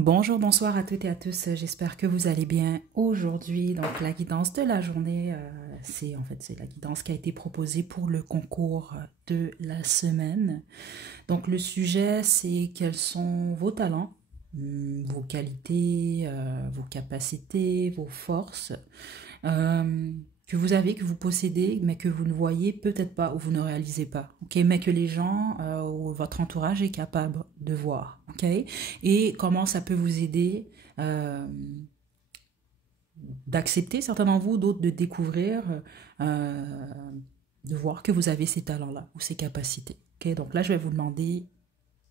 Bonjour, bonsoir à toutes et à tous. J'espère que vous allez bien aujourd'hui. Donc, la guidance de la journée, c'est la guidance qui a été proposée pour le concours de la semaine. Donc, le sujet, c'est quels sont vos talents, vos qualités, vos capacités, vos forces. Que vous avez, que vous possédez, mais que vous ne voyez peut-être pas ou vous ne réalisez pas, ok? Mais que les gens ou votre entourage est capable de voir, ok? Et comment ça peut vous aider d'accepter certains d'entre vous, d'autres de découvrir, euh, de voir que vous avez ces talents-là ou ces capacités, ok? Donc là, je vais vous demander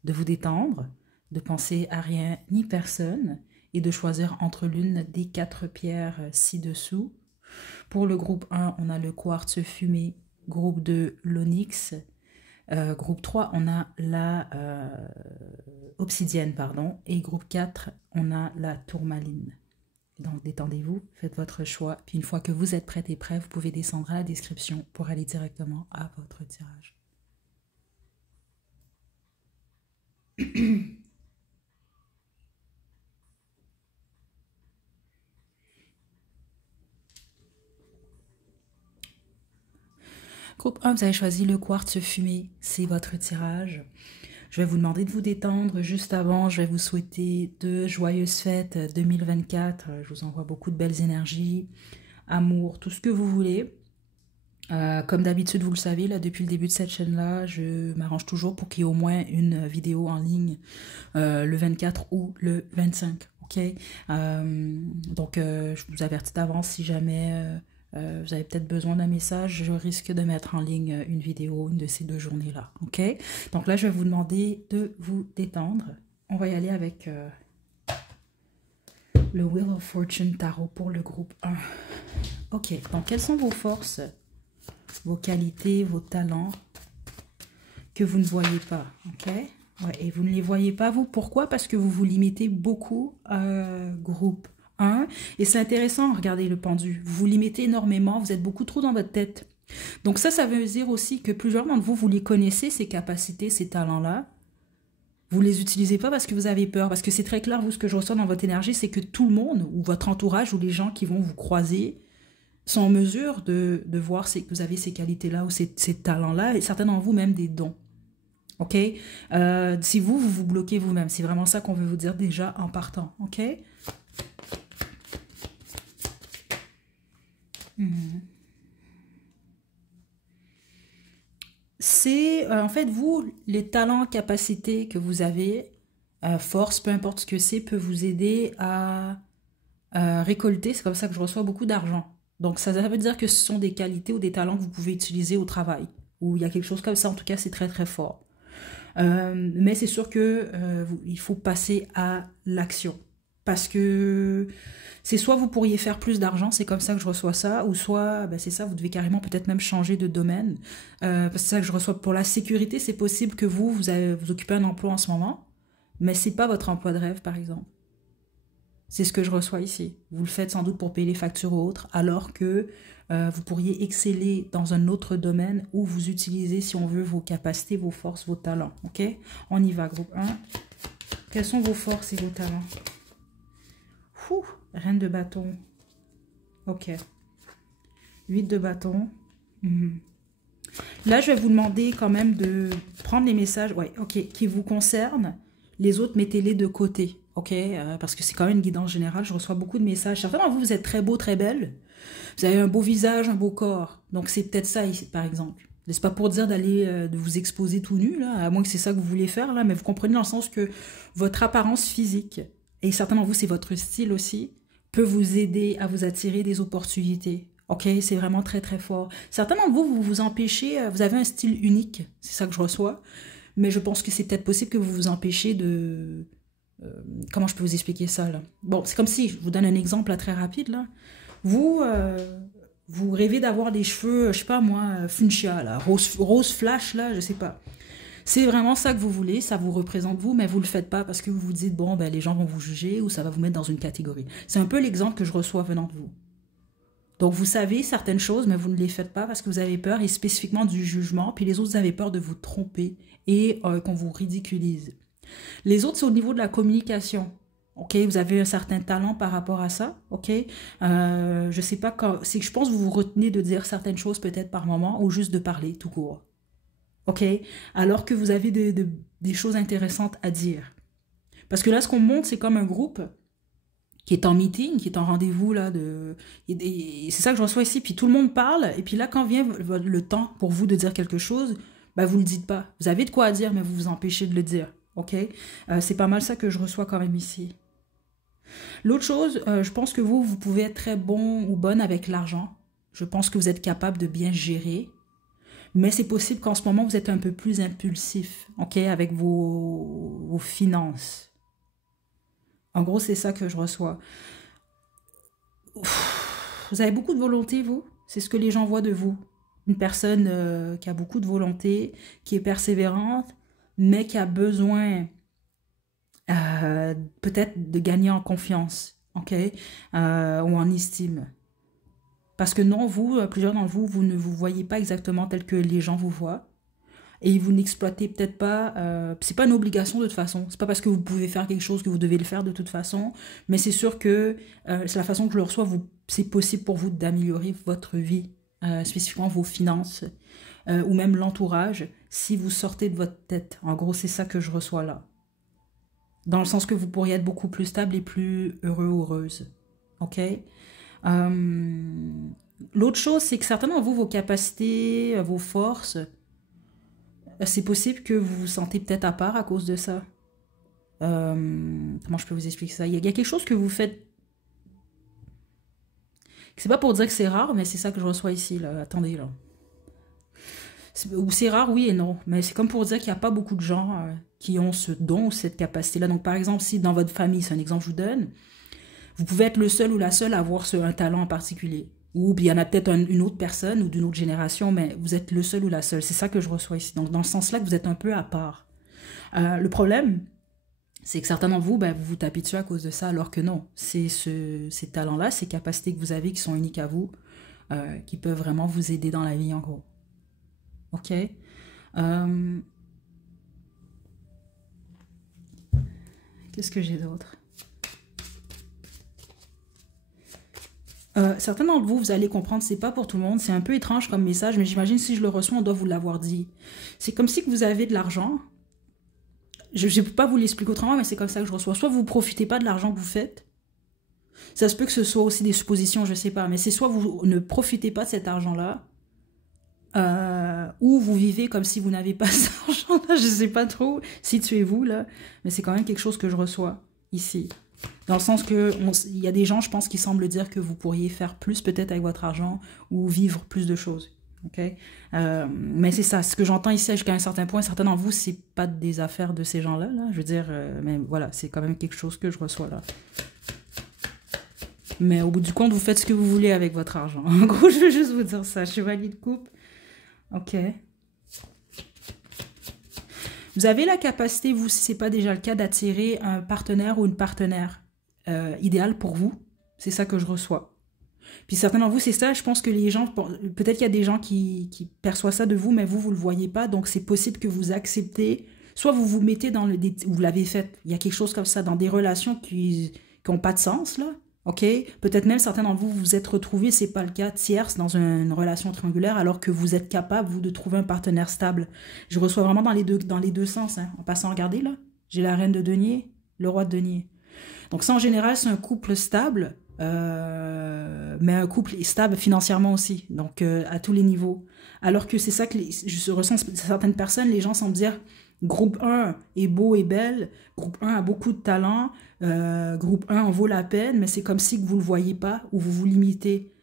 de vous détendre, de penser à rien ni personne et de choisir entre l'une des 4 pierres ci-dessous. Pour le groupe 1, on a le quartz fumé. Groupe 2, l'onyx. Groupe 3, on a la obsidienne, pardon. Et groupe 4, on a la tourmaline. Donc, détendez-vous, faites votre choix. Puis une fois que vous êtes prête et prêt, vous pouvez descendre à la description pour aller directement à votre tirage. Groupe 1, vous avez choisi le quartz fumé, c'est votre tirage. Je vais vous demander de vous détendre. Juste avant, je vais vous souhaiter de joyeuses fêtes 2024. Je vous envoie beaucoup de belles énergies, amour, tout ce que vous voulez. Comme d'habitude, vous le savez, là, depuis le début de cette chaîne-là, je m'arrange toujours pour qu'il y ait au moins une vidéo en ligne le 24 ou le 25. Ok? Donc, je vous avertis d'avance si jamais vous avez peut-être besoin d'un message, je risque de mettre en ligne une vidéo une de ces 2 journées-là. Ok? Donc là, je vais vous demander de vous détendre. On va y aller avec le Wheel of Fortune Tarot pour le groupe 1. Ok, donc quelles sont vos forces, vos qualités, vos talents que vous ne voyez pas, ok? Ouais, et vous ne les voyez pas, vous. Pourquoi? Parce que vous vous limitez beaucoup groupe 1. Et c'est intéressant, regardez le pendu. Vous vous limitez énormément, vous êtes beaucoup trop dans votre tête. Donc ça veut dire aussi que plusieurs d'entre vous, vous les connaissez, ces capacités, ces talents-là. Vous les utilisez pas parce que vous avez peur. Parce que c'est très clair, vous, ce que je ressens dans votre énergie, c'est que tout le monde, ou votre entourage, ou les gens qui vont vous croiser, sont en mesure de voir que vous avez ces qualités-là ou ces talents-là, et certains d'entre vous même des dons. Ok? Si vous bloquez vous-même, c'est vraiment ça qu'on veut vous dire déjà en partant. Ok? C'est en fait vous, les talents, capacités que vous avez, force, peu importe ce que c'est, peut vous aider à récolter. C'est comme ça que je reçois beaucoup d'argent. Donc ça veut dire que ce sont des qualités ou des talents que vous pouvez utiliser au travail. Ou il y a quelque chose comme ça, en tout cas c'est très très fort. Mais c'est sûr que il faut passer à l'action. Parce que c'est soit vous pourriez faire plus d'argent, c'est comme ça que je reçois ça, ou soit ben c'est ça, vous devez carrément peut-être même changer de domaine. Parce que c'est ça que je reçois pour la sécurité, c'est possible que vous occupez un emploi en ce moment, mais c'est pas votre emploi de rêve par exemple. C'est ce que je reçois ici. Vous le faites sans doute pour payer les factures ou autres, alors que vous pourriez exceller dans un autre domaine où vous utilisez, si on veut, vos capacités, vos forces, vos talents. Ok? On y va, groupe 1. Quelles sont vos forces et vos talents? Ouh, reine de bâton. Ok. 8 de bâton. Là, je vais vous demander quand même de prendre les messages qui vous concernent. Les autres, mettez-les de côté. Ok, parce que c'est quand même une guidance générale. Je reçois beaucoup de messages. Certains d'entre vous, vous êtes très beau, très belle. Vous avez un beau visage, un beau corps. Donc, c'est peut-être ça, ici, par exemple. C'est pas pour dire d'aller de vous exposer tout nu, là, à moins que c'est ça que vous voulez faire, là, mais vous comprenez dans le sens que votre apparence physique, et certains d'entre vous, c'est votre style aussi, peut vous aider à vous attirer des opportunités. Ok, c'est vraiment très, très fort. Certains d'entre vous, vous vous empêchez, vous avez un style unique. C'est ça que je reçois. Mais je pense que c'est peut-être possible que vous vous empêchez de... comment je peux vous expliquer ça, là? Bon, c'est comme si, je vous donne un exemple là, très rapide, là. Vous, vous rêvez d'avoir des cheveux, je sais pas moi, fuchsia, là, rose flash, là, je sais pas. C'est vraiment ça que vous voulez, ça vous représente vous, mais vous le faites pas parce que vous vous dites, bon, ben, les gens vont vous juger ou ça va vous mettre dans une catégorie. C'est un peu l'exemple que je reçois venant de vous. Donc, vous savez certaines choses, mais vous ne les faites pas parce que vous avez peur, et spécifiquement du jugement, puis les autres, vous avez peur de vous tromper et qu'on vous ridiculise. Les autres, c'est au niveau de la communication. Ok, vous avez un certain talent par rapport à ça, ok. Je sais pas quand, c'est que je pense que vous vous retenez de dire certaines choses peut-être par moment ou juste de parler tout court, ok. Alors que vous avez des choses intéressantes à dire. Parce que là, ce qu'on montre, c'est comme un groupe qui est en meeting, qui est en rendez-vous là c'est ça que je reçois ici. Puis tout le monde parle, et puis là, quand vient le temps pour vous de dire quelque chose, bah vous le dites pas. Vous avez de quoi dire, mais vous vous empêchez de le dire, ok. C'est pas mal ça que je reçois quand même ici. L'autre chose, je pense que vous pouvez être très bon ou bonne avec l'argent. Je pense que vous êtes capable de bien gérer. Mais c'est possible qu'en ce moment, vous êtes un peu plus impulsif, ok, avec vos finances. En gros, c'est ça que je reçois. Vous avez beaucoup de volonté, vous. C'est ce que les gens voient de vous. Une personne qui a beaucoup de volonté, qui est persévérante, mais qui a besoin peut-être de gagner en confiance, ok, ou en estime. Parce que non, vous, plusieurs d'entre vous, vous ne vous voyez pas exactement tel que les gens vous voient. Et vous n'exploitez peut-être pas, c'est pas une obligation de toute façon, c'est pas parce que vous pouvez faire quelque chose que vous devez le faire de toute façon, mais c'est sûr que c'est la façon que je le reçois, c'est possible pour vous d'améliorer votre vie, spécifiquement vos finances, ou même l'entourage, si vous sortez de votre tête. En gros, c'est ça que je reçois là. Dans le sens que vous pourriez être beaucoup plus stable et plus heureux ou heureuse. Ok? L'autre chose, c'est que certains d'entre vous, vos capacités, vos forces, c'est possible que vous vous sentez peut-être à part à cause de ça. Comment je peux vous expliquer ça? Il y a quelque chose que vous faites. C'est pas pour dire que c'est rare, mais c'est ça que je reçois ici. Là. Attendez, là. C'est rare, oui et non. Mais c'est comme pour dire qu'il n'y a pas beaucoup de gens qui ont ce don ou cette capacité-là. Donc, par exemple, si dans votre famille, c'est un exemple que je vous donne, vous pouvez être le seul ou la seule à avoir un talent en particulier. Ou il y en a peut-être une autre personne ou d'une autre génération, mais vous êtes le seul ou la seule. C'est ça que je reçois ici. Donc, dans le sens-là que vous êtes un peu à part. Le problème, c'est que certains d'entre vous, ben, vous vous tapez dessus à cause de ça, alors que non. C'est ces talents-là, ces capacités que vous avez qui sont uniques à vous, qui peuvent vraiment vous aider dans la vie, en gros. Ok? Qu'est-ce que j'ai d'autre? Certains d'entre vous, vous allez comprendre, c'est pas pour tout le monde, c'est un peu étrange comme message, mais j'imagine si je le reçois, on doit vous l'avoir dit. C'est comme si que vous avez de l'argent. Je ne peux pas vous l'expliquer autrement, mais c'est comme ça que je reçois. Soit vous ne profitez pas de l'argent que vous faites, ça se peut que ce soit aussi des suppositions, je ne sais pas, mais c'est soit vous ne profitez pas de cet argent-là, ou vous vivez comme si vous n'avez pas cet argent-là, je ne sais pas trop, situez-vous là, mais c'est quand même quelque chose que je reçois ici. Dans le sens que il y a des gens, je pense, qui semblent dire que vous pourriez faire plus peut-être avec votre argent ou vivre plus de choses. Okay? Mais c'est ça, ce que j'entends ici jusqu'à un certain point, certains d'entre vous, c'est pas des affaires de ces gens-là, là, je veux dire, mais voilà, c'est quand même quelque chose que je reçois là. Mais au bout du compte, vous faites ce que vous voulez avec votre argent. En gros, je veux juste vous dire ça, chevalier de coupe. Ok. Vous avez la capacité, vous, si ce n'est pas déjà le cas, d'attirer un partenaire ou une partenaire idéal pour vous. C'est ça que je reçois. Puis certains d'entre vous, c'est ça, je pense que les gens, peut-être qu'il y a des gens qui perçoivent ça de vous, mais vous ne le voyez pas, donc c'est possible que vous acceptez, soit vous vous mettez dans le... Vous l'avez fait, il y a quelque chose comme ça, dans des relations qui n'ont pas de sens, là, ok? Peut-être même certains d'entre vous, vous vous êtes retrouvés, c'est pas le cas, tierce, dans une relation triangulaire, alors que vous êtes capable, vous, de trouver un partenaire stable. Je reçois vraiment dans les deux sens, hein. En passant, regardez, là, j'ai la reine de denier, le roi de denier. Donc ça, en général, c'est un couple stable, mais un couple stable financièrement aussi, donc à tous les niveaux. Alors que c'est ça que je ressens certaines personnes, les gens semblent dire groupe 1 est beau et belle, groupe 1 a beaucoup de talent, groupe 1 en vaut la peine, mais c'est comme si vous ne le voyez pas ou vous vous limitez.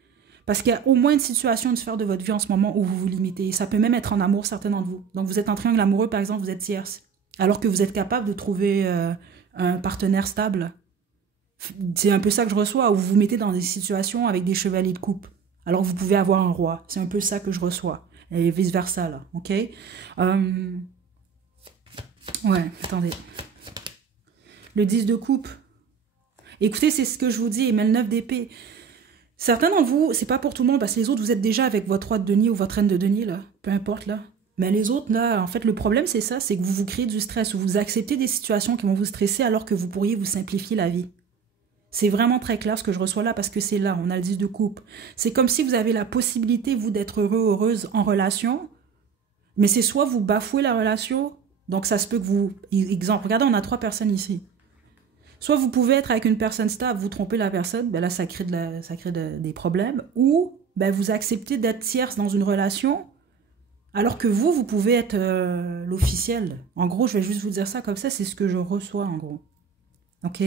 Parce qu'il y a au moins une situation, une sphère de votre vie en ce moment où vous vous limitez. Ça peut même être en amour, certains d'entre vous. Donc vous êtes en triangle amoureux, par exemple, vous êtes tierce, alors que vous êtes capable de trouver un partenaire stable. C'est un peu ça que je reçois, où vous vous mettez dans des situations avec des chevaliers de coupe. Alors vous pouvez avoir un roi. C'est un peu ça que je reçois. Et vice-versa, là. OK? Ouais, attendez. Le 10 de coupe. Écoutez, c'est ce que je vous dis, mais le 9 d'épée. Certains d'entre vous, c'est pas pour tout le monde, parce que les autres, vous êtes déjà avec votre roi de denier ou votre reine de denier, là. Peu importe, là. Mais les autres, là, en fait, le problème, c'est ça, c'est que vous vous créez du stress ou vous acceptez des situations qui vont vous stresser alors que vous pourriez vous simplifier la vie. C'est vraiment très clair ce que je reçois là parce que c'est là, on a le 10 de coupe. C'est comme si vous avez la possibilité, vous, d'être heureux, heureuse en relation, mais c'est soit vous bafouez la relation, donc ça se peut que vous... Exemple, regardez, on a 3 personnes ici. Soit vous pouvez être avec une personne stable, vous trompez la personne, ben là ça crée, des problèmes, ou ben vous acceptez d'être tierce dans une relation, alors que vous pouvez être l'officiel. En gros, je vais juste vous dire ça comme ça, c'est ce que je reçois en gros. Ok?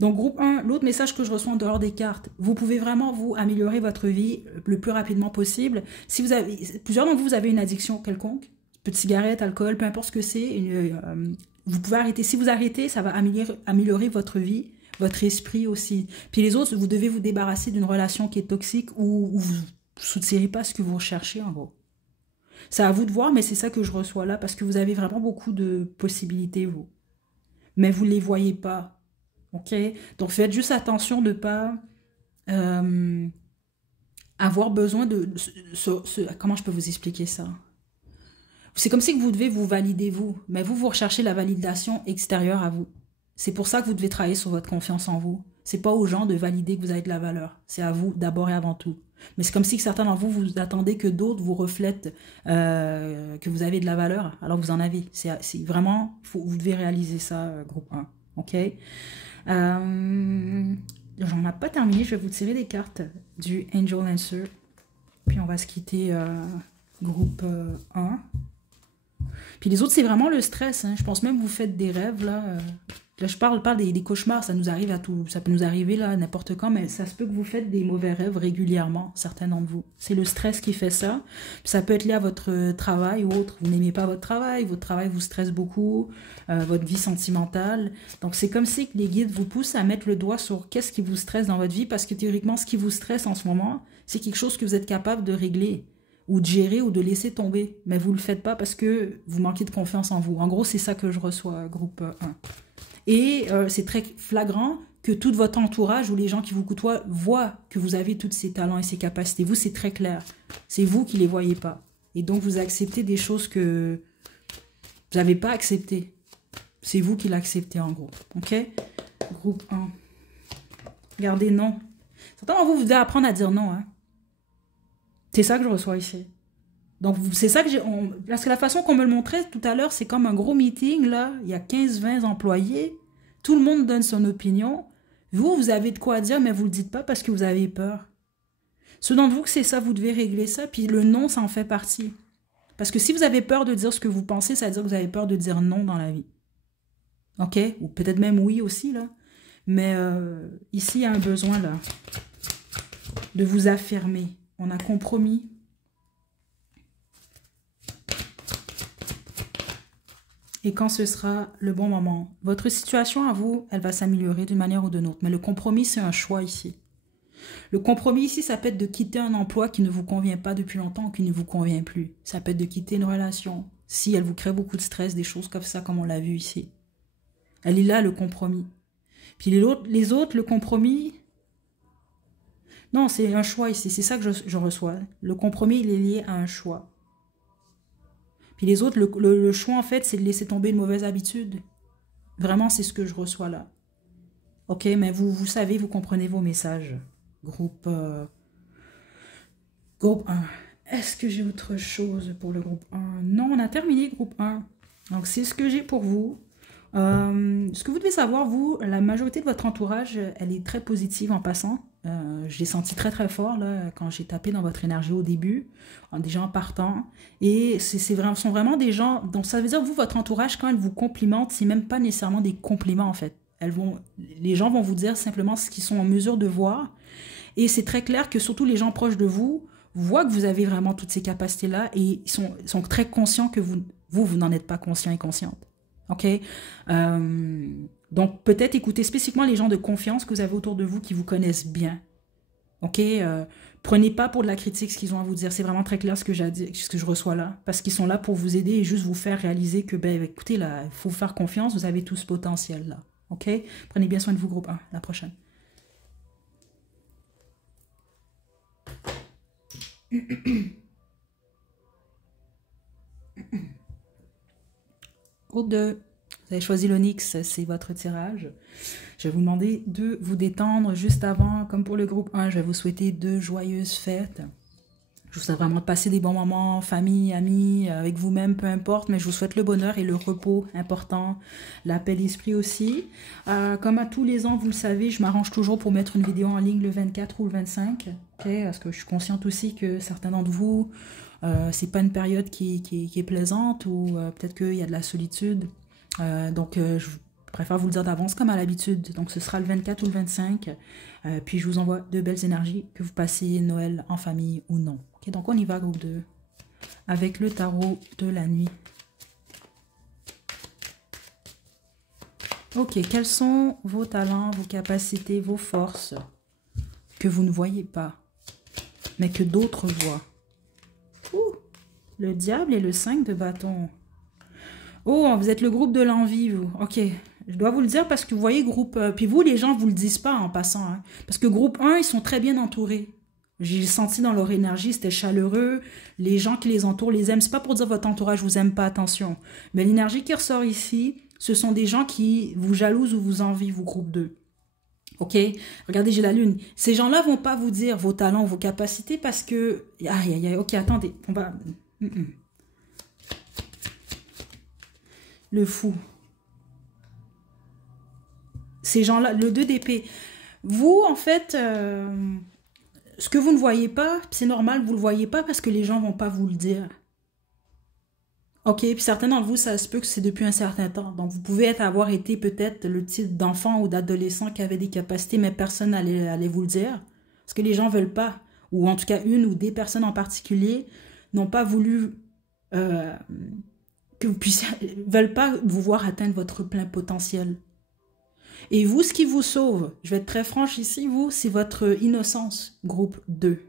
Donc groupe 1, l'autre message que je reçois en dehors des cartes, vous pouvez vraiment vous améliorer votre vie le plus rapidement possible. Si vous avez, plusieurs d'entre vous, vous avez une addiction quelconque, peu de cigarettes, alcool, peu importe ce que c'est, vous pouvez arrêter. Si vous arrêtez, ça va améliorer votre vie, votre esprit aussi. Puis les autres, vous devez vous débarrasser d'une relation qui est toxique ou vous ne soutirez pas ce que vous recherchez en gros. C'est à vous de voir, mais c'est ça que je reçois là, parce que vous avez vraiment beaucoup de possibilités, vous. Mais vous ne les voyez pas. OK? Donc, faites juste attention de ne pas avoir besoin de... comment je peux vous expliquer ça? C'est comme si que vous devez vous valider, vous. Mais vous recherchez la validation extérieure à vous. C'est pour ça que vous devez travailler sur votre confiance en vous. C'est pas aux gens de valider que vous avez de la valeur. C'est à vous d'abord et avant tout. Mais c'est comme si que certains d'entre vous, vous attendez que d'autres vous reflètent que vous avez de la valeur, alors vous en avez. C'est vraiment, vous devez réaliser ça, groupe 1. OK? J'en ai pas terminé, je vais vous tirer des cartes du Angel Answer. Puis on va se quitter groupe 1. Puis les autres, c'est vraiment le stress. Hein. Je pense même que vous faites des rêves, là. Là, je parle des cauchemars, ça nous arrive à tout. Ça peut nous arriver, là, n'importe quand, mais ça se peut que vous faites des mauvais rêves régulièrement, certains d'entre vous. C'est le stress qui fait ça. Puis ça peut être lié à votre travail ou autre. Vous n'aimez pas votre travail vous stresse beaucoup, votre vie sentimentale. Donc, c'est comme si les guides vous poussent à mettre le doigt sur qu'est-ce qui vous stresse dans votre vie, parce que théoriquement, ce qui vous stresse en ce moment, c'est quelque chose que vous êtes capable de régler ou de gérer ou de laisser tomber. Mais vous ne le faites pas parce que vous manquez de confiance en vous. En gros, c'est ça que je reçois, groupe 1. Et c'est très flagrant que tout votre entourage ou les gens qui vous côtoient voient que vous avez tous ces talents et ces capacités. Vous, c'est très clair. C'est vous qui ne les voyez pas. Et donc, vous acceptez des choses que vous n'avez pas acceptées. C'est vous qui l'acceptez, en gros. OK? Groupe 1. Regardez, non. Certains d'entre vous, vous devez apprendre à dire non. Hein? C'est ça que je reçois ici. Donc, c'est ça que j'ai... Parce que la façon qu'on me le montrait tout à l'heure, c'est comme un gros meeting, là. Il y a 15-20 employés. Tout le monde donne son opinion. Vous avez de quoi dire, mais vous ne le dites pas parce que vous avez peur. Ceux d'entre vous que c'est ça, vous devez régler ça. Puis le non, ça en fait partie. Parce que si vous avez peur de dire ce que vous pensez, ça veut dire que vous avez peur de dire non dans la vie. OK? Ou peut-être même oui aussi, là. Mais ici, il y a un besoin, là, de vous affirmer. On a compromis. Et quand ce sera le bon moment, votre situation à vous, elle va s'améliorer d'une manière ou d'une autre. Mais le compromis, c'est un choix ici. Le compromis ici, ça peut être de quitter un emploi qui ne vous convient pas depuis longtemps ou qui ne vous convient plus. Ça peut être de quitter une relation si elle vous crée beaucoup de stress, des choses comme ça, comme on l'a vu ici. Elle est là, le compromis. Puis les autres, le compromis... Non, c'est un choix ici. C'est ça que je reçois. Le compromis, il est lié à un choix. Puis les autres, le choix, en fait, c'est de laisser tomber une mauvaise habitude. Vraiment, c'est ce que je reçois là. OK, mais vous savez, vous comprenez vos messages. Groupe 1. Est-ce que j'ai autre chose pour le groupe 1? Non, on a terminé groupe 1. Donc, c'est ce que j'ai pour vous. Ce que vous devez savoir, vous, la majorité de votre entourage, elle est très positive en passant. Je l'ai senti très très fort là, quand j'ai tapé dans votre énergie au début, des gens partant. Et sont vraiment des gens, donc ça veut dire vous, votre entourage, quand elle vous complimente, c'est même pas nécessairement des compliments en fait. Les gens vont vous dire simplement ce qu'ils sont en mesure de voir. Et c'est très clair que surtout les gens proches de vous voient que vous avez vraiment toutes ces capacités-là et ils sont très conscients que vous n'en êtes pas conscient et consciente. OK? Donc, peut-être écoutez spécifiquement les gens de confiance que vous avez autour de vous qui vous connaissent bien. OK? Prenez pas pour de la critique ce qu'ils ont à vous dire. C'est vraiment très clair ce que je reçois là. Parce qu'ils sont là pour vous aider et juste vous faire réaliser que, ben, écoutez, là, il faut vous faire confiance. Vous avez tout ce potentiel là. OK? Prenez bien soin de vous, groupe 1. À la prochaine. Groupe 2, vous avez choisi l'Onyx, c'est votre tirage. Je vais vous demander de vous détendre juste avant, comme pour le groupe 1, je vais vous souhaiter de joyeuses fêtes. Je vous souhaite vraiment de passer des bons moments, famille, amis, avec vous-même, peu importe, mais je vous souhaite le bonheur et le repos important, la paix d'esprit aussi. Comme à tous les ans, vous le savez, je m'arrange toujours pour mettre une vidéo en ligne le 24 ou le 25, okay, parce que je suis consciente aussi que certains d'entre vous, c'est pas une période qui est plaisante ou peut-être qu'il y a de la solitude. Donc, je préfère vous le dire d'avance comme à l'habitude. Donc, ce sera le 24 ou le 25. Puis, je vous envoie de belles énergies, que vous passiez Noël en famille ou non. Okay, donc, on y va, groupe 2, avec le tarot de la nuit. Ok, quels sont vos talents, vos capacités, vos forces que vous ne voyez pas, mais que d'autres voient? Ouh, le diable et le 5 de bâton. Oh, vous êtes le groupe de l'envie, vous. Ok, je dois vous le dire parce que vous voyez groupe... puis vous, les gens, vous le disent pas en passant. Hein, parce que groupe 1, ils sont très bien entourés. J'ai senti dans leur énergie, c'était chaleureux. Les gens qui les entourent les aiment. C'est pas pour dire votre entourage vous aime pas, attention. Mais l'énergie qui ressort ici, ce sont des gens qui vous jalousent ou vous envient, vous, groupe 2. Ok, regardez, j'ai la lune. Ces gens-là vont pas vous dire vos talents, vos capacités parce que... Aïe, aïe, aïe, ok, attendez. On va... Le fou. Ces gens-là, le 2 d'épée. Vous, en fait, ce que vous ne voyez pas, c'est normal, vous ne le voyez pas parce que les gens ne vont pas vous le dire. Ok, puis certains d'entre vous, ça se peut que c'est depuis un certain temps. Donc, vous pouvez avoir été peut-être le type d'enfant ou d'adolescent qui avait des capacités, mais personne n'allait vous le dire. Parce que les gens ne veulent pas, ou en tout cas une ou des personnes en particulier, n'ont pas voulu... que vous puissiez, veulent pas vous voir atteindre votre plein potentiel. Et vous, ce qui vous sauve, je vais être très franche ici, vous, c'est votre innocence, groupe 2.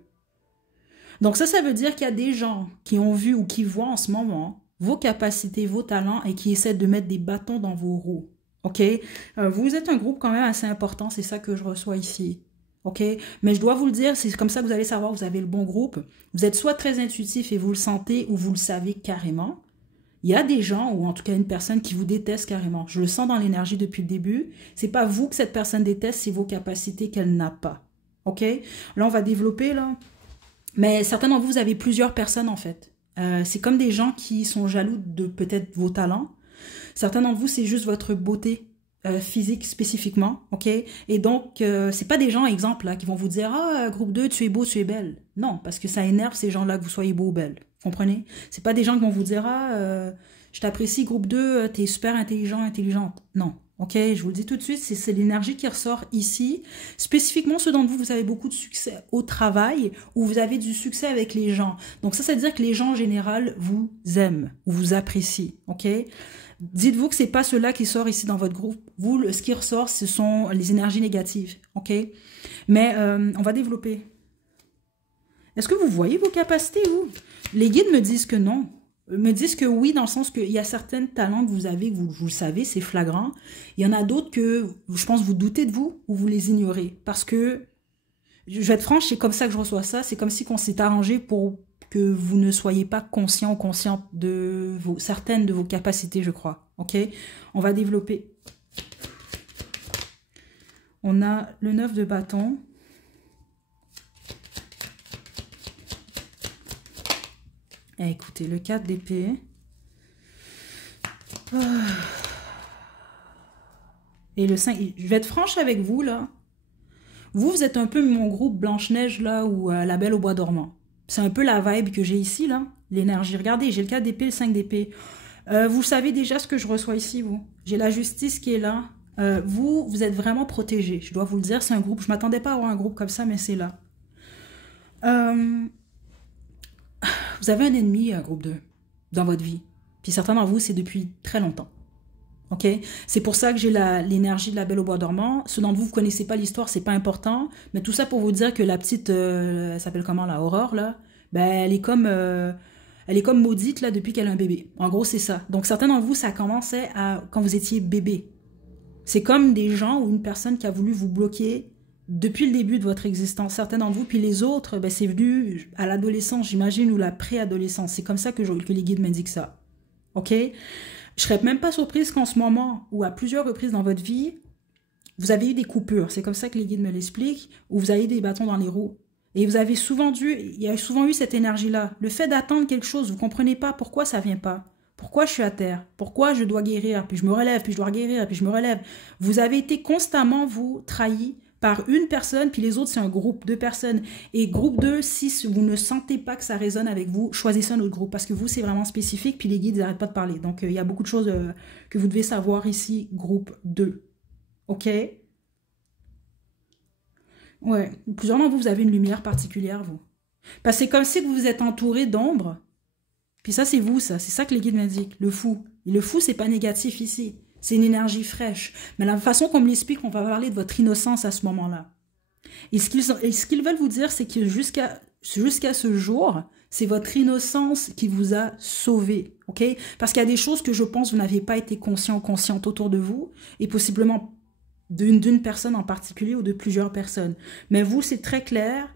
Donc ça veut dire qu'il y a des gens qui ont vu ou qui voient en ce moment vos capacités, vos talents et qui essaient de mettre des bâtons dans vos roues. Ok, vous êtes un groupe quand même assez important, c'est ça que je reçois ici. Ok, mais je dois vous le dire, c'est comme ça que vous allez savoir que vous avez le bon groupe. Vous êtes soit très intuitif et vous le sentez ou vous le savez carrément. Il y a des gens, ou en tout cas une personne qui vous déteste carrément. Je le sens dans l'énergie depuis le début. C'est pas vous que cette personne déteste, c'est vos capacités qu'elle n'a pas. Ok? Là, on va développer, là. Mais certains d'entre vous, vous avez plusieurs personnes, en fait. C'est comme des gens qui sont jaloux de peut-être vos talents. Certains d'entre vous, c'est juste votre beauté physique spécifiquement. Ok? Et donc, c'est pas des gens, exemple, là, qui vont vous dire « Ah, groupe 2, tu es beau, tu es belle. » Non, parce que ça énerve ces gens-là que vous soyez beau ou belle. Comprenez? C'est pas des gens qui vont vous dire « Ah, je t'apprécie, groupe 2, t'es super intelligent, intelligente. » Non. Ok, je vous le dis tout de suite, c'est l'énergie qui ressort ici. Spécifiquement, ceux d'entre vous, vous avez beaucoup de succès au travail ou vous avez du succès avec les gens. Donc ça veut dire que les gens en général vous aiment ou vous apprécient. Ok? Dites-vous que c'est pas cela qui sort ici dans votre groupe. Vous, ce qui ressort, ce sont les énergies négatives. Ok? Mais on va développer. Est-ce que vous voyez vos capacités, vous? Les guides me disent que non. Me disent que oui, dans le sens qu'il y a certains talents que vous avez, que vous le savez, c'est flagrant. Il y en a d'autres que, je pense, vous doutez de vous ou vous les ignorez. Parce que, je vais être franche, c'est comme ça que je reçois ça. C'est comme si on s'est arrangé pour que vous ne soyez pas conscient ou consciente de certaines de vos capacités, je crois. Ok? On va développer. On a le 9 de bâton. Écoutez, le 4 d'épée. Et le 5. Je vais être franche avec vous, là. Vous êtes un peu mon groupe Blanche-Neige, là, ou La Belle au Bois dormant. C'est un peu la vibe que j'ai ici, là. L'énergie. Regardez, j'ai le 4 d'épée, le 5 d'épée. Vous savez déjà ce que je reçois ici, vous. J'ai la justice qui est là. Vous êtes vraiment protégés. Je dois vous le dire, c'est un groupe. Je ne m'attendais pas à avoir un groupe comme ça, mais c'est là. Vous avez un ennemi, groupe 2, dans votre vie. Puis certains d'entre vous, c'est depuis très longtemps. Ok? C'est pour ça que j'ai l'énergie de la Belle au Bois dormant. Ceux d'entre vous, vous ne connaissez pas l'histoire, c'est pas important. Mais tout ça pour vous dire que la petite, elle s'appelle comment, la Aurore, là? Ben, elle est comme maudite, là, depuis qu'elle a un bébé. En gros, c'est ça. Donc, certains d'entre vous, ça commençait quand vous étiez bébé. C'est comme des gens ou une personne qui a voulu vous bloquer depuis le début de votre existence, certains d'entre vous, puis les autres, ben, c'est venu à l'adolescence, j'imagine, ou la préadolescence. C'est comme ça que les guides m'indiquent ça. OK? Je serais même pas surprise qu'en ce moment, ou à plusieurs reprises dans votre vie, vous avez eu des coupures. C'est comme ça que les guides me l'expliquent, où vous avez des bâtons dans les roues. Et vous avez souvent il y a souvent eu cette énergie-là. Le fait d'attendre quelque chose, vous comprenez pas pourquoi ça vient pas. Pourquoi je suis à terre? Pourquoi je dois guérir? Puis je me relève, puis je dois guérir, puis je me relève. Vous avez été constamment, vous, trahi par une personne, puis les autres, c'est un groupe de personnes. Et groupe 2, si vous ne sentez pas que ça résonne avec vous, choisissez un autre groupe, parce que vous, c'est vraiment spécifique, puis les guides, ils n'arrêtent pas de parler. Donc, il y a beaucoup de choses que vous devez savoir ici, groupe 2. OK? Ouais. Plusieurs d'entre vous, vous avez une lumière particulière, vous. Parce que c'est comme si vous vous êtes entouré d'ombre. Puis ça, c'est vous, ça. C'est ça que les guides m'indiquent. Le fou. Et le fou, c'est pas négatif ici. C'est une énergie fraîche. Mais la façon qu'on me l'explique, on va parler de votre innocence à ce moment-là. Et ce qu'ils veulent vous dire, c'est que jusqu'à ce jour, c'est votre innocence qui vous a sauvé. OK? Parce qu'il y a des choses que je pense vous n'avez pas été conscient ou consciente autour de vous. Et possiblement d'une personne en particulier ou de plusieurs personnes. Mais vous, c'est très clair.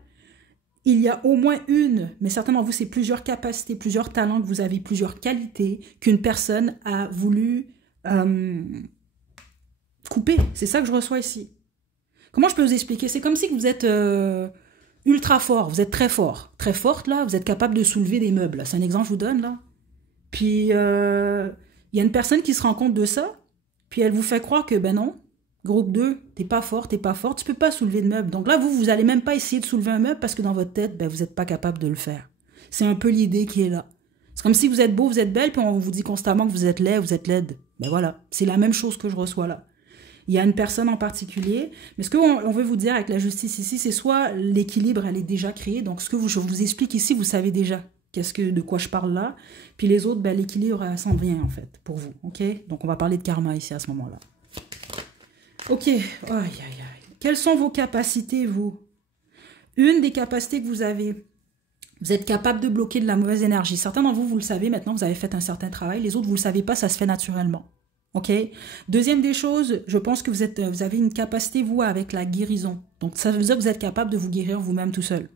Il y a au moins une, mais certainement vous, c'est plusieurs capacités, plusieurs talents que vous avez, plusieurs qualités qu'une personne a voulu couper. C'est ça que je reçois ici. Comment je peux vous expliquer? C'est comme si vous êtes ultra fort, vous êtes très fort. Très forte, là, vous êtes capable de soulever des meubles. C'est un exemple que je vous donne, là. Puis, il y a une personne qui se rend compte de ça, puis elle vous fait croire que, ben non, groupe 2, t'es pas fort, tu peux pas soulever de meubles. Donc là, vous allez même pas essayer de soulever un meuble parce que dans votre tête, ben, vous n'êtes pas capable de le faire. C'est un peu l'idée qui est là. C'est comme si vous êtes beau, vous êtes belle, puis on vous dit constamment que vous êtes laid, vous êtes laide. Ben voilà, c'est la même chose que je reçois là. Il y a une personne en particulier, mais ce qu'on veut vous dire avec la justice ici, c'est soit l'équilibre, elle est déjà créée, donc ce que je vous explique ici, vous savez déjà de quoi je parle là, puis les autres, ben, l'équilibre s'en vient en fait, pour vous, ok? Donc on va parler de karma ici à ce moment-là. Ok, aïe, aïe, aïe. Quelles sont vos capacités, vous? Une des capacités que vous avez, vous êtes capable de bloquer de la mauvaise énergie. Certains d'entre vous, vous le savez, maintenant vous avez fait un certain travail. Les autres, vous ne le savez pas, ça se fait naturellement. Ok? Deuxième des choses, je pense que vous avez une capacité, vous, avec la guérison. Donc, ça veut dire que vous êtes capable de vous guérir vous-même tout seul.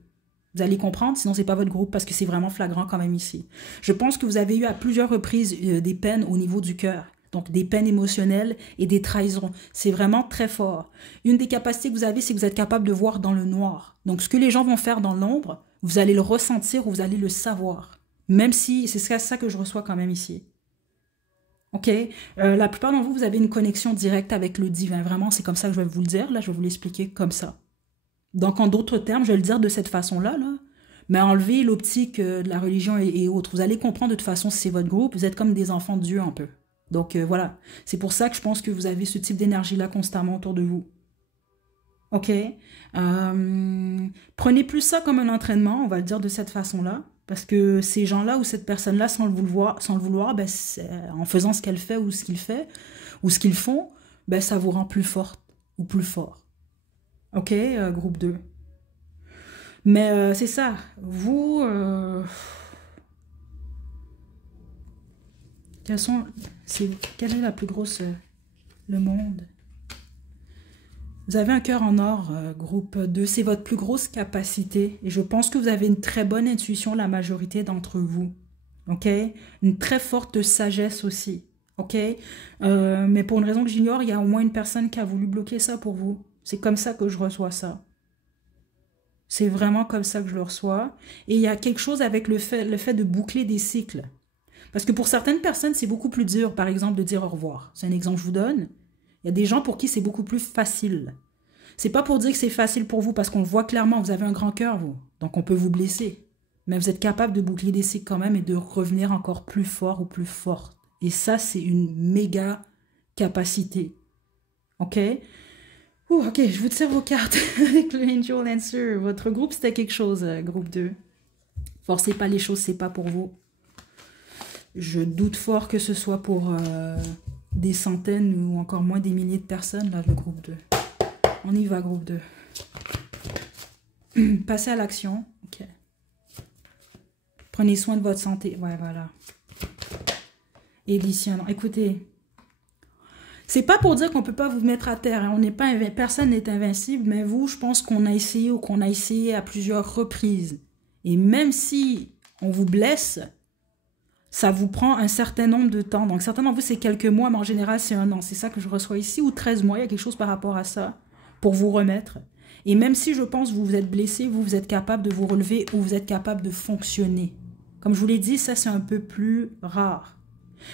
Vous allez comprendre, sinon c'est pas votre groupe parce que c'est vraiment flagrant quand même ici. Je pense que vous avez eu à plusieurs reprises des peines au niveau du cœur. Donc, des peines émotionnelles et des trahisons. C'est vraiment très fort. Une des capacités que vous avez, c'est que vous êtes capable de voir dans le noir. Donc, ce que les gens vont faire dans l'ombre, vous allez le ressentir ou vous allez le savoir. Même si c'est ça que je reçois quand même ici. OK? La plupart d'entre vous, vous avez une connexion directe avec le divin. Vraiment, c'est comme ça que je vais vous le dire. Là, je vais vous l'expliquer comme ça. Donc, en d'autres termes, je vais le dire de cette façon-là, là. Mais enlevez l'optique de la religion et autres. Vous allez comprendre de toute façon si c'est votre groupe. Vous êtes comme des enfants de Dieu un peu. Donc, voilà. C'est pour ça que je pense que vous avez ce type d'énergie-là constamment autour de vous. OK? Prenez plus ça comme un entraînement, on va le dire de cette façon-là. Parce que ces gens-là ou cette personne-là, sans le vouloir, ben, en faisant ce qu'elle fait ou ce qu'il fait, ou ce qu'ils font, ben, ça vous rend plus forte ou plus fort. OK? Groupe 2. Mais c'est ça. Vous... Quelle est la plus grosse... le monde? Vous avez un cœur en or, groupe 2. C'est votre plus grosse capacité. Et je pense que vous avez une très bonne intuition, la majorité d'entre vous. OK? Une très forte sagesse aussi. OK? Mais pour une raison que j'ignore, il y a au moins une personne qui a voulu bloquer ça pour vous. C'est comme ça que je reçois ça. C'est vraiment comme ça que je le reçois. Et il y a quelque chose avec le fait de boucler des cycles. Parce que pour certaines personnes, c'est beaucoup plus dur, par exemple, de dire au revoir. C'est un exemple que je vous donne. Il y a des gens pour qui c'est beaucoup plus facile. C'est pas pour dire que c'est facile pour vous, parce qu'on le voit clairement, vous avez un grand cœur, vous. Donc on peut vous blesser. Mais vous êtes capable de boucler des cycles quand même et de revenir encore plus fort ou plus forte. Et ça, c'est une méga capacité. OK? Ok, je vous tire vos cartes avec le Angel Answer. Votre groupe, c'était quelque chose, groupe 2. Forcez pas les choses, c'est pas pour vous. Je doute fort que ce soit pour des centaines ou encore moins des milliers de personnes, là, le groupe 2. On y va, groupe 2. Passez à l'action. Ok. Prenez soin de votre santé. Ouais, voilà. Édition. Écoutez, c'est pas pour dire qu'on peut pas vous mettre à terre. Hein. Personne n'est invincible, mais vous, je pense qu'on a essayé ou qu'on a essayé à plusieurs reprises. Et même si on vous blesse, ça vous prend un certain nombre de temps. Donc, certainement, vous, c'est quelques mois, mais en général, c'est un an. C'est ça que je reçois ici, ou 13 mois. Il y a quelque chose par rapport à ça pour vous remettre. Et même si je pense que vous vous êtes blessé, vous êtes capable de vous relever ou vous êtes capable de fonctionner. Comme je vous l'ai dit, ça, c'est un peu plus rare.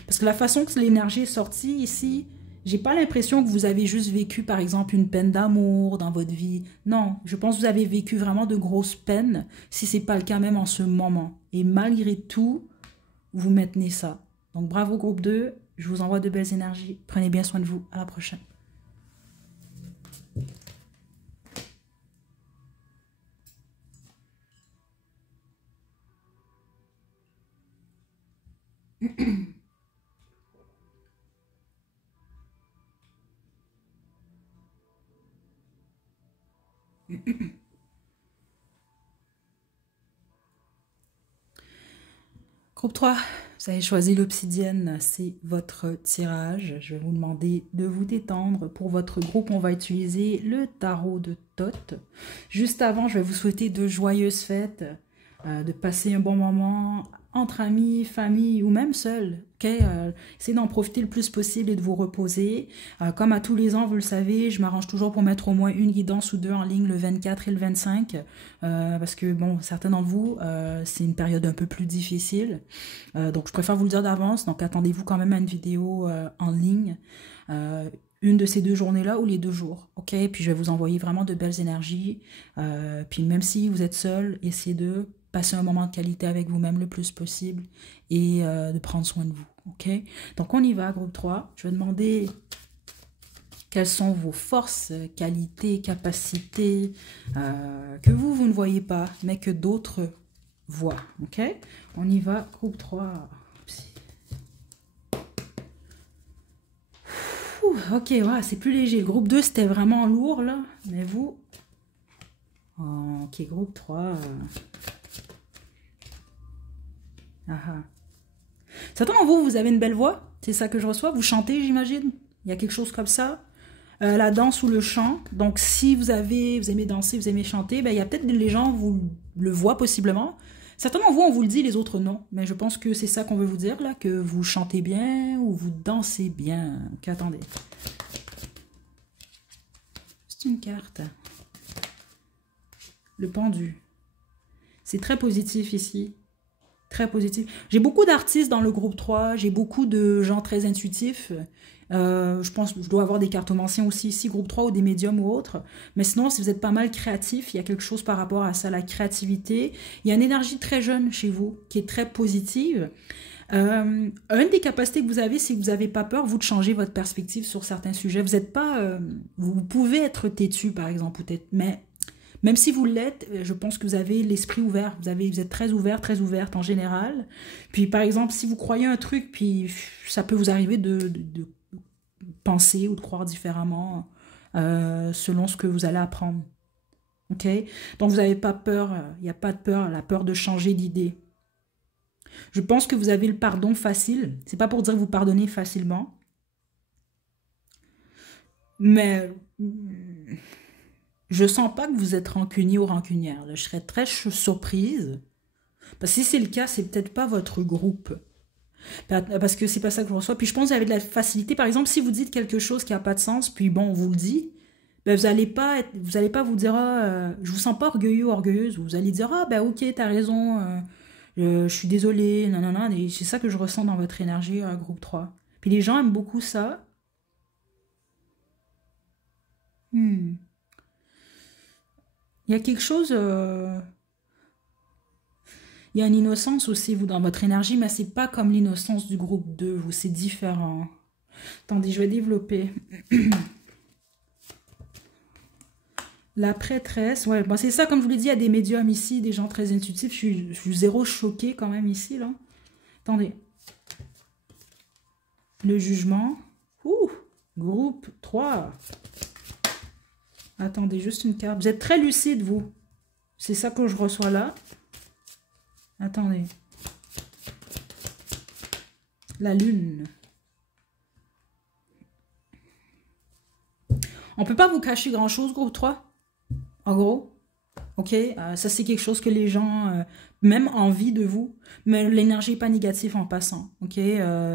Parce que la façon que l'énergie est sortie ici, j'ai pas l'impression que vous avez juste vécu, par exemple, une peine d'amour dans votre vie. Non, je pense que vous avez vécu vraiment de grosses peines, si c'est pas le cas même en ce moment. Et malgré tout, vous maintenez ça. Donc bravo groupe 2, je vous envoie de belles énergies. Prenez bien soin de vous. À la prochaine. Groupe 3, vous avez choisi l'obsidienne, c'est votre tirage. Je vais vous demander de vous détendre. Pour votre groupe, on va utiliser le tarot de Thoth. Juste avant, je vais vous souhaiter de joyeuses fêtes, de passer un bon moment entre amis, famille ou même seul. Okay? Essayez d'en profiter le plus possible et de vous reposer. Comme à tous les ans, vous le savez, je m'arrange toujours pour mettre au moins une guidance ou deux en ligne le 24 et le 25. Parce que, bon, certains d'entre vous, c'est une période un peu plus difficile. Donc, je préfère vous le dire d'avance. Donc, attendez-vous quand même à une vidéo en ligne. Une de ces 2 journées-là ou les 2 jours. OK? Puis, je vais vous envoyer vraiment de belles énergies. Puis, même si vous êtes seul, essayez de passer un moment de qualité avec vous-même le plus possible et de prendre soin de vous. OK? Donc, on y va, groupe 3. Je vais demander quelles sont vos forces, qualités, capacités que vous ne voyez pas, mais que d'autres voient. OK? On y va, groupe 3. Ok, ouais, c'est plus léger. Le groupe 2, c'était vraiment lourd, là. Mais vous... ok, groupe 3... Certains d'entre vous, vous avez une belle voix. C'est ça que je reçois. Vous chantez, j'imagine. Il y a quelque chose comme ça. La danse ou le chant. Donc, si vous aimez danser, vous aimez chanter, ben, il y a peut-être les gens, vous le voient possiblement. Certains d'entre vous, on vous le dit, les autres non. Mais je pense que c'est ça qu'on veut vous dire, là, que vous chantez bien ou vous dansez bien. Ok, attendez. C'est une carte. Le pendu. C'est très positif ici. Très positif. J'ai beaucoup d'artistes dans le groupe 3, j'ai beaucoup de gens très intuitifs. Je pense que je dois avoir des cartomanciens aussi ici, groupe 3 ou des médiums ou autres. Mais sinon, si vous êtes pas mal créatif, il y a quelque chose par rapport à ça, la créativité. Il y a une énergie très jeune chez vous qui est très positive. Une des capacités que vous avez, c'est que vous n'avez pas peur, vous, de changer votre perspective sur certains sujets. Vous êtes pas... vous pouvez être têtu, par exemple, peut-être, mais... Même si vous l'êtes, je pense que vous avez l'esprit ouvert. Vous êtes très ouverte en général. Puis, par exemple, si vous croyez un truc, puis ça peut vous arriver de penser ou de croire différemment selon ce que vous allez apprendre. OK? Donc, vous n'avez pas peur. Il n'y a pas de peur, la peur de changer d'idée. Je pense que vous avez le pardon facile. C'est pas pour dire que vous pardonnez facilement. Mais... je sens pas que vous êtes rancunier ou rancunière. Là. Je serais très surprise. Parce que si c'est le cas, c'est peut-être pas votre groupe. Parce que c'est pas ça que je reçois. Puis je pense que vous avez de la facilité. Par exemple, si vous dites quelque chose qui n'a pas de sens, puis bon, on vous le dit, ben vous allez pas vous dire je vous sens pas orgueilleux ou orgueilleuse. Vous allez dire ben ok, t'as raison, je suis désolée, non, non, non. Et c'est ça que je ressens dans votre énergie, groupe 3. Puis les gens aiment beaucoup ça. Il y a quelque chose... il y a une innocence aussi, vous, dans votre énergie, mais c'est pas comme l'innocence du groupe 2, vous, c'est différent. Attendez, je vais développer. La prêtresse, ouais, bon, c'est ça, comme je vous l'ai dit, il y a des médiums ici, des gens très intuitifs, je suis zéro choquée quand même ici, là. Attendez. Le jugement. Ouh, groupe 3. Attendez, juste une carte. Vous êtes très lucide, vous. C'est ça que je reçois là. Attendez. La lune. On peut pas vous cacher grand-chose, groupe 3. En gros. Ok, ça c'est quelque chose que les gens même envient de vous, mais l'énergie n'est pas négative en passant. Ok,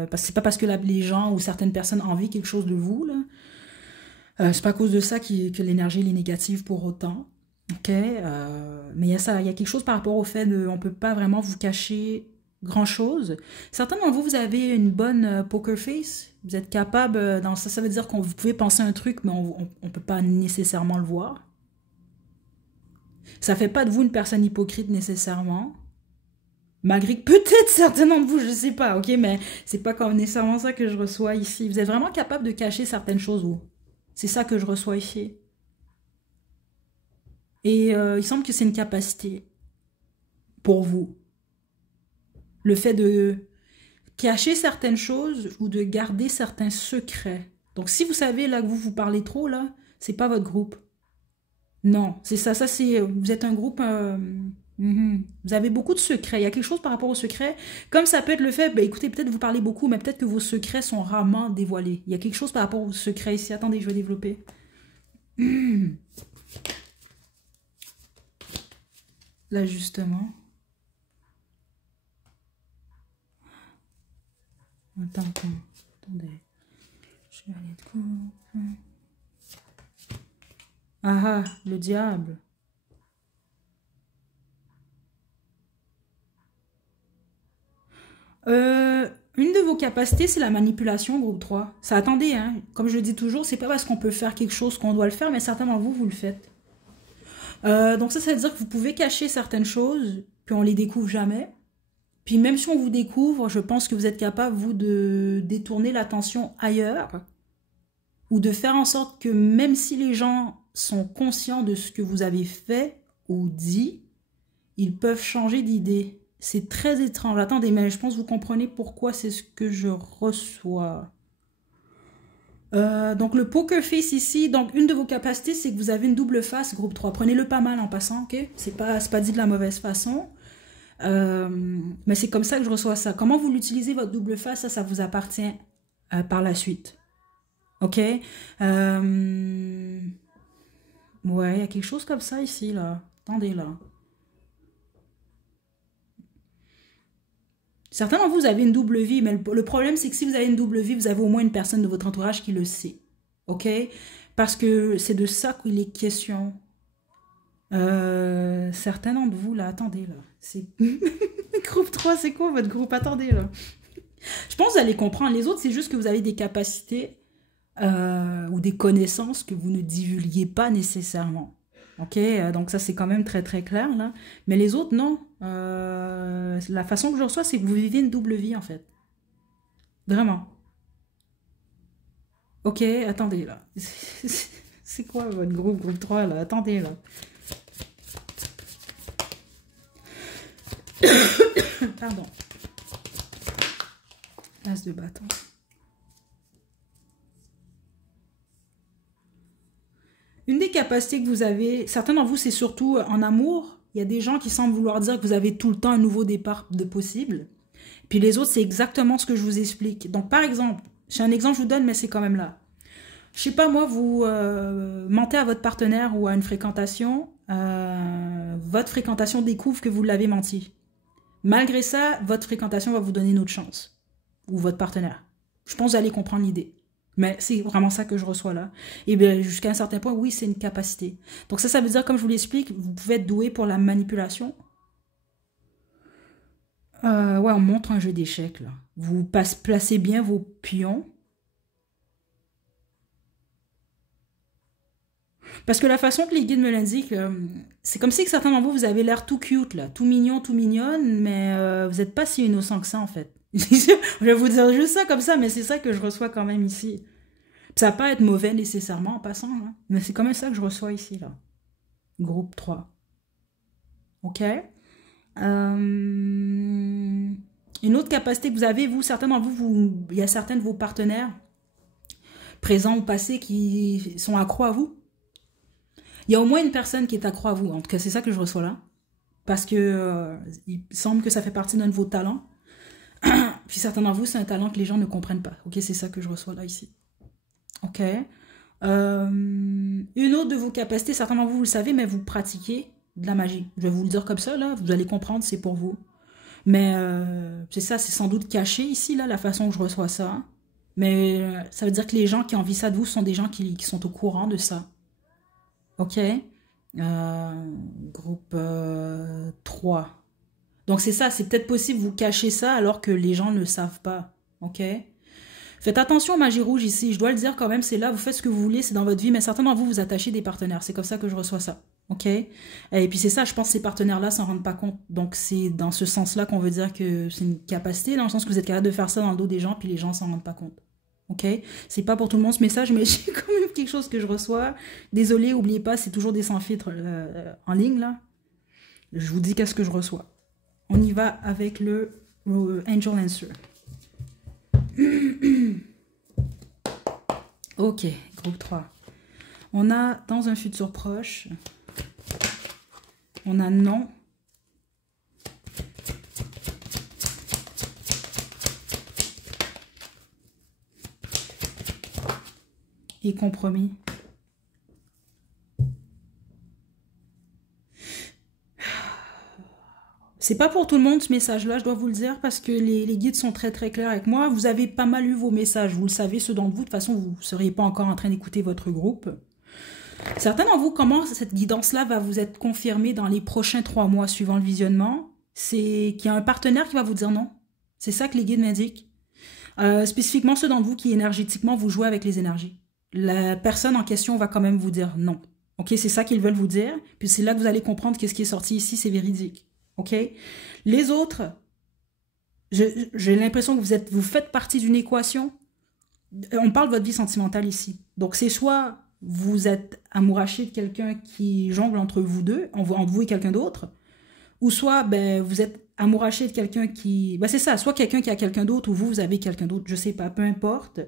parce que c'est pas parce que les gens ou certaines personnes envient quelque chose de vous là, c'est pas à cause de ça que l'énergie est négative pour autant. Ok, mais il y a ça, il y a quelque chose par rapport au fait de, on peut pas vraiment vous cacher grand chose. Certains d'entre vous, vous avez une bonne poker face. Vous êtes capable, dans ça, ça veut dire qu'on vous pouvez penser un truc, mais on peut pas nécessairement le voir. Ça fait pas de vous une personne hypocrite nécessairement. Malgré que peut-être certains d'entre vous, je sais pas, ok, mais c'est pas comme nécessairement ça que je reçois ici. Vous êtes vraiment capable de cacher certaines choses, vous. C'est ça que je reçois ici. Et il semble que c'est une capacité pour vous. Le fait de cacher certaines choses ou de garder certains secrets. Donc si vous savez là que vous parlez trop, là, c'est pas votre groupe. Non, c'est ça. Ça, c'est. Vous êtes un groupe. Vous avez beaucoup de secrets. Il y a quelque chose par rapport aux secrets. Comme ça peut être le fait, ben, écoutez, peut-être vous parlez beaucoup, mais peut-être que vos secrets sont rarement dévoilés. Il y a quelque chose par rapport aux secrets ici. Attendez, je vais développer. L'ajustement. Attendez. Je vais aller de quoi? Ah ah, le diable. Une de vos capacités, c'est la manipulation, groupe 3. Ça, attendez, hein. Comme je le dis toujours, c'est pas parce qu'on peut faire quelque chose qu'on doit le faire, mais certainement vous, vous le faites. Donc ça veut dire que vous pouvez cacher certaines choses, puis on les découvre jamais. Puis même si on vous découvre, je pense que vous êtes capable, vous, de détourner l'attention ailleurs, ou de faire en sorte que même si les gens sont conscients de ce que vous avez fait ou dit, ils peuvent changer d'idée. C'est très étrange. Attendez, mais je pense que vous comprenez pourquoi c'est ce que je reçois. Donc le poker face ici, donc une de vos capacités, c'est que vous avez une double face, groupe 3. Prenez-le pas mal en passant, ok? C'est pas dit de la mauvaise façon. Mais c'est comme ça que je reçois ça. Comment vous l'utilisez, votre double face, ça vous appartient par la suite. Ok? Ouais, il y a quelque chose comme ça ici, là. Attendez, là. Certains d'entre vous, vous avez une double vie, mais le problème, c'est que si vous avez une double vie, vous avez au moins une personne de votre entourage qui le sait. OK? Parce que c'est de ça qu'il est question. Certains d'entre vous, là, attendez, là. C'est... Groupe 3, c'est quoi votre groupe? Attendez, là. Je pense que vous allez comprendre. Les autres, c'est juste que vous avez des capacités ou des connaissances que vous ne divulguez pas nécessairement. Ok, donc ça c'est quand même très très clair là. Mais les autres, non. La façon que je reçois, c'est que vous vivez une double vie en fait. Vraiment. Ok, attendez là. C'est quoi votre groupe 3 là? Attendez là. Pardon. As de bâton. Une des capacités que vous avez, certains d'entre vous, c'est surtout en amour. Il y a des gens qui semblent vouloir dire que vous avez tout le temps un nouveau départ de possible. Puis les autres, c'est exactement ce que je vous explique. Donc, par exemple, j'ai un exemple que je vous donne, mais c'est quand même là. Je sais pas, moi, vous mentez à votre partenaire ou à une fréquentation. Votre fréquentation découvre que vous l'avez menti. Malgré ça, votre fréquentation va vous donner une autre chance. Ou votre partenaire. Je pense que vous allez comprendre l'idée. Mais c'est vraiment ça que je reçois là. Et bien, jusqu'à un certain point, oui, c'est une capacité. Donc ça veut dire, comme je vous l'explique, vous pouvez être doué pour la manipulation. Ouais, on montre un jeu d'échecs, là. Vous placez bien vos pions. Parce que la façon que les guides me l'indiquent, c'est comme si que certains d'entre vous, vous avez l'air tout cute, là. Tout mignon, tout mignonne, mais vous n'êtes pas si innocent que ça, en fait. Je vais vous dire juste ça comme ça, mais c'est ça que je reçois quand même ici. Ça va pas être mauvais nécessairement en passant, hein, mais c'est quand même ça que je reçois ici, là. Groupe 3. OK? Une autre capacité que vous avez, vous, certains d'entre vous, il y a certains de vos partenaires, présents ou passés, qui sont accros à vous. Il y a au moins une personne qui est accro à vous. En tout cas, c'est ça que je reçois là. Parce que il semble que ça fait partie d'un de vos talents. Puis certains d'entre vous, c'est un talent que les gens ne comprennent pas. Ok, c'est ça que je reçois là, ici. Ok. Une autre de vos capacités, certains d'entre vous, vous le savez, mais vous pratiquez. de la magie. Je vais vous le dire comme ça, là, vous allez comprendre, c'est pour vous. Mais c'est ça, c'est sans doute caché ici, là, la façon que je reçois ça. Mais ça veut dire que les gens qui envient ça de vous sont des gens qui sont au courant de ça. OK? Groupe 3. Donc c'est ça, c'est peut-être possible vous cacher ça alors que les gens ne le savent pas. OK? Faites attention aux magie rouge ici, je dois le dire quand même, c'est là, vous faites ce que vous voulez, c'est dans votre vie, mais certains d'entre vous vous attachez des partenaires. C'est comme ça que je reçois ça. OK? Et puis c'est ça, je pense que ces partenaires-là s'en rendent pas compte. Donc c'est dans ce sens-là qu'on veut dire que c'est une capacité, dans le sens que vous êtes capable de faire ça dans le dos des gens, puis les gens s'en rendent pas compte. OK? C'est pas pour tout le monde ce message, mais j'ai quand même quelque chose que je reçois. Désolée, oubliez pas, c'est toujours des sans filtres en ligne, là. Je vous dis qu'est-ce que je reçois. On y va avec le Angel Answer. Ok, groupe 3. On a dans un futur proche, on a non. Et compromis. C'est pas pour tout le monde ce message-là, je dois vous le dire, parce que les guides sont très très clairs avec moi. Vous avez pas mal eu vos messages, vous le savez, ceux d'entre vous. De toute façon, vous ne seriez pas encore en train d'écouter votre groupe. Certains d'entre vous, comment cette guidance-là va vous être confirmée dans les prochains 3 mois suivant le visionnement? C'est qu'il y a un partenaire qui va vous dire non. C'est ça que les guides m'indiquent. Spécifiquement ceux d'entre vous qui énergétiquement vous jouez avec les énergies. La personne en question va quand même vous dire non. Ok, c'est ça qu'ils veulent vous dire. Puis c'est là que vous allez comprendre que ce qui est sorti ici, c'est véridique. OK? Les autres, j'ai l'impression que vous faites partie d'une équation. On parle de votre vie sentimentale ici. Donc, c'est soit vous êtes amouraché de quelqu'un qui jongle entre vous deux, entre vous et quelqu'un d'autre, ou soit ben, vous êtes amouraché de quelqu'un qui... Ben, c'est ça, soit quelqu'un qui a quelqu'un d'autre, ou vous avez quelqu'un d'autre, je sais pas, peu importe.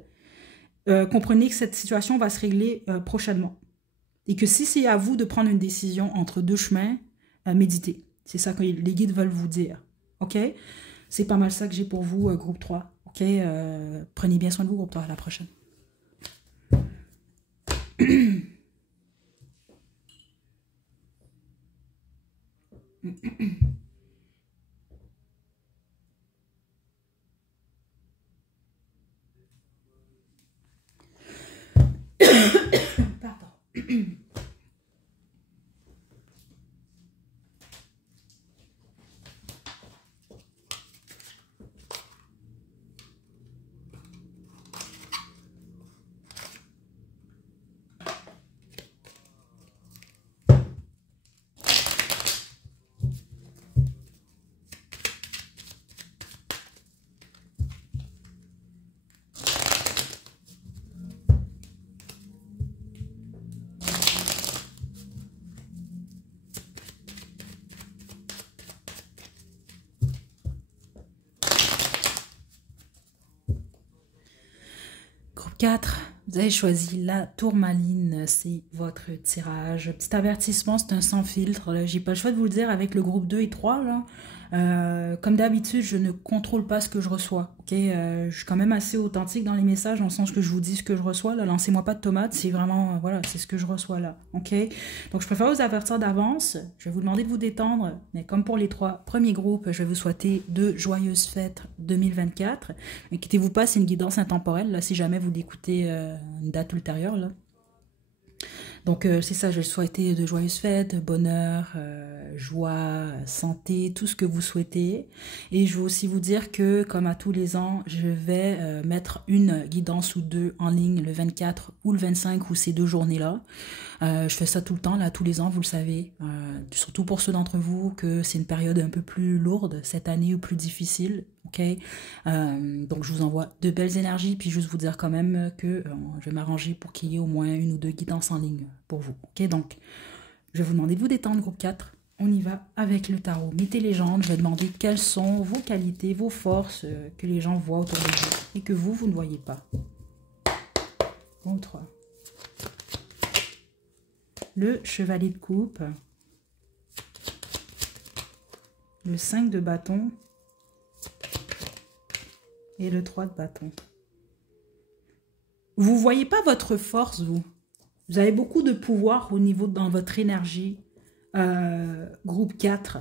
Comprenez que cette situation va se régler prochainement. Et que si c'est à vous de prendre une décision entre deux chemins, méditez. C'est ça que les guides veulent vous dire. OK? C'est pas mal ça que j'ai pour vous, groupe 3. OK? Prenez bien soin de vous, groupe 3. À la prochaine. Pardon. Groupe 4, vous avez choisi la tourmaline, c'est votre tirage. Petit avertissement, c'est un sans filtre. J'ai pas le choix de vous le dire avec le groupe 2 et 3. Là. Comme d'habitude, je ne contrôle pas ce que je reçois. Okay? Je suis quand même assez authentique dans les messages, dans le sens que je vous dis ce que je reçois. Là, lancez-moi pas de tomates, c'est vraiment, voilà, c'est ce que je reçois là. Okay? Donc, je préfère vous avertir d'avance. Je vais vous demander de vous détendre. Mais comme pour les 3 premiers groupes, je vais vous souhaiter de joyeuses fêtes 2024. Inquiétez-vous pas, c'est une guidance intemporelle. Là, si jamais vous l'écoutez une date ultérieure, là. Donc, c'est ça, je vais souhaiter de joyeuses fêtes, bonheur, joie, santé, tout ce que vous souhaitez. Et je veux aussi vous dire que, comme à tous les ans, je vais mettre une guidance ou 2 en ligne le 24 ou le 25 ou ces 2 journées-là. Je fais ça tout le temps, là, tous les ans, vous le savez. Surtout pour ceux d'entre vous que c'est une période un peu plus lourde cette année ou plus difficile. OK? Donc, je vous envoie de belles énergies, puis juste vous dire quand même que je vais m'arranger pour qu'il y ait au moins 1 ou 2 guidances en ligne pour vous. OK? Donc, je vais vous demander de vous détendre, groupe 4. On y va avec le tarot. Mettez légende, je vais demander quelles sont vos qualités, vos forces que les gens voient autour de vous et que vous ne voyez pas. Bon, 3. Le chevalier de coupe, le 5 de bâton et le 3 de bâton. Vous ne voyez pas votre force, vous. Vous avez beaucoup de pouvoir au niveau dans votre énergie. Groupe 4.